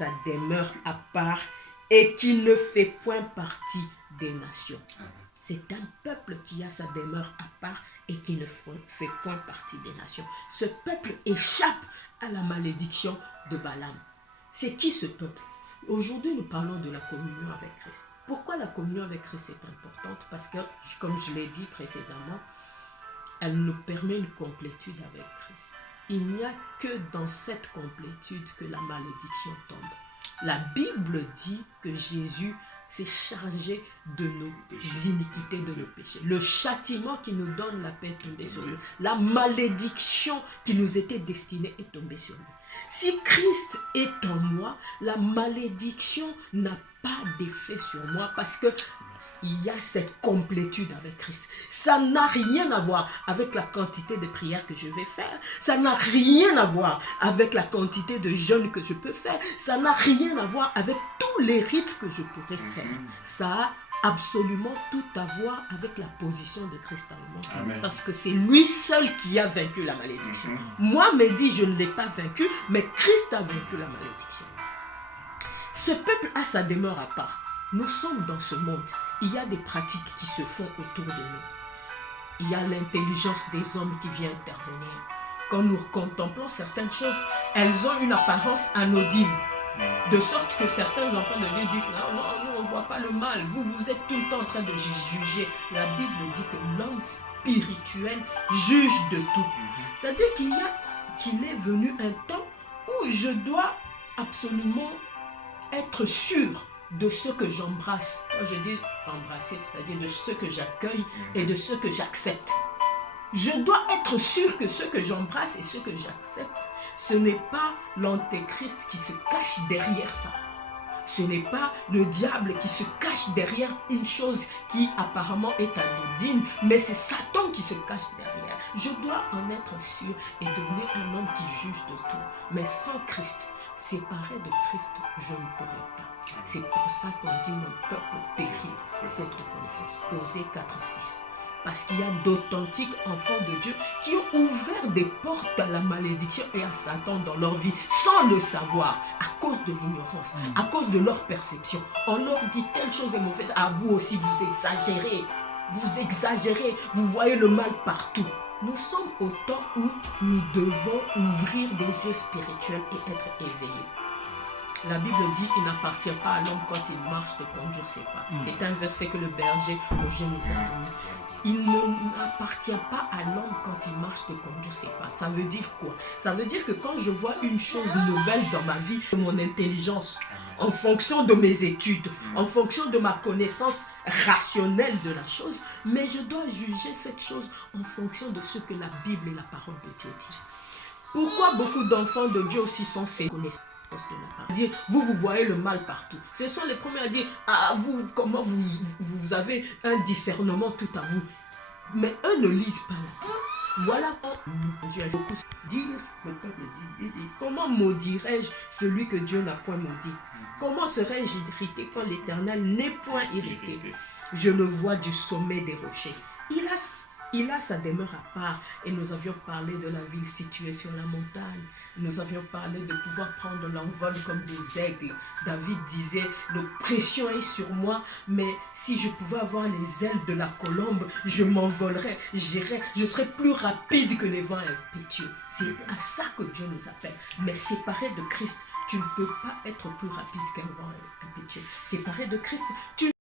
sa demeure à part et qui ne fait point partie des nations. C'est un peuple qui a sa demeure à part et qui ne fait point partie des nations. Ce peuple échappe à la malédiction de Balaam. C'est qui ce peuple? Aujourd'hui, nous parlons de la communion avec Christ. Pourquoi la communion avec Christ est importante? Parce que, comme je l'ai dit précédemment, elle nous permet une complétude avec Christ. Il n'y a que dans cette complétude que la malédiction tombe. La Bible dit que Jésus s'est chargé de nos iniquités, de nos péchés. Le châtiment qui nous donne la paix est tombé sur lui. La malédiction qui nous était destinée est tombée sur lui. Si Christ est en moi, la malédiction n'a pas d'effet sur moi parce que il y a cette complétude avec Christ. Ça n'a rien à voir avec la quantité de prières que je vais faire. Ça n'a rien à voir avec la quantité de jeûnes que je peux faire. Ça n'a rien à voir avec tous les rites que je pourrais faire. Ça a absolument tout à voir avec la position de Christ en moi. Parce que c'est lui seul qui a vaincu la malédiction. Moi, me dit, je ne l'ai pas vaincu, mais Christ a vaincu la malédiction. Ce peuple a sa demeure à part. Nous sommes dans ce monde. Il y a des pratiques qui se font autour de nous. Il y a l'intelligence des hommes qui vient intervenir. Quand nous contemplons certaines choses, elles ont une apparence anodine. De sorte que certains enfants de Dieu disent « Non, nous on ne voit pas le mal. Vous êtes tout le temps en train de juger. » La Bible dit que l'homme spirituel juge de tout. C'est-à-dire qu'il est venu un temps où je dois absolument être sûr de ce que j'embrasse. Quand je dis embrasser, c'est-à-dire de ce que j'accueille et de ce que j'accepte. Je dois être sûr que ce que j'embrasse et ce que j'accepte, ce n'est pas l'antéchrist qui se cache derrière ça. Ce n'est pas le diable qui se cache derrière une chose qui apparemment est anodine, mais c'est Satan qui se cache derrière. Je dois en être sûr et devenir un homme qui juge de tout. Mais sans Christ, séparé de Christ, je ne pourrais pas. C'est pour ça qu'on dit mon peuple périt faute de connaissance. Osée 4:6. Parce qu'il y a d'authentiques enfants de Dieu qui ont ouvert des portes à la malédiction et à Satan dans leur vie sans le savoir, à cause de l'ignorance, à cause de leur perception. On leur dit telle chose est mauvaise, à vous aussi vous exagérez, vous voyez le mal partout. Nous sommes au temps où nous devons ouvrir des yeux spirituels et être éveillés. La Bible dit qu'il n'appartient pas à l'homme quand il marche de conduire ses pas. C'est un verset que le berger Roger nous a donné. Il n'appartient pas à l'homme quand il marche de conduire ses pas. Ça veut dire quoi? Ça veut dire que quand je vois une chose nouvelle dans ma vie, de mon intelligence, en fonction de mes études, en fonction de ma connaissance rationnelle de la chose, mais je dois juger cette chose en fonction de ce que la Bible et la parole de Dieu dit. Pourquoi beaucoup d'enfants de Dieu aussi sont ces connaissances? Dire vous voyez le mal partout. Ce sont les premiers à dire vous comment vous avez un discernement tout à vous. Mais eux ne lisent pas la Bible. Voilà quand Dieu a beaucoup dire, le peuple dit comment maudirais-je celui que Dieu n'a point maudit? Comment serais-je irrité quand l'Éternel n'est point irrité? Je le vois du sommet des rochers. Il a sa demeure à part et nous avions parlé de la ville située sur la montagne. Nous avions parlé de pouvoir prendre l'envol comme des aigles. David disait, l'oppression est sur moi, mais si je pouvais avoir les ailes de la colombe, je m'envolerais, j'irais, je serais plus rapide que les vents impétueux. C'est à ça que Dieu nous appelle. Mais séparé de Christ, tu ne peux pas être plus rapide qu'un vent impétueux. Séparé de Christ, tu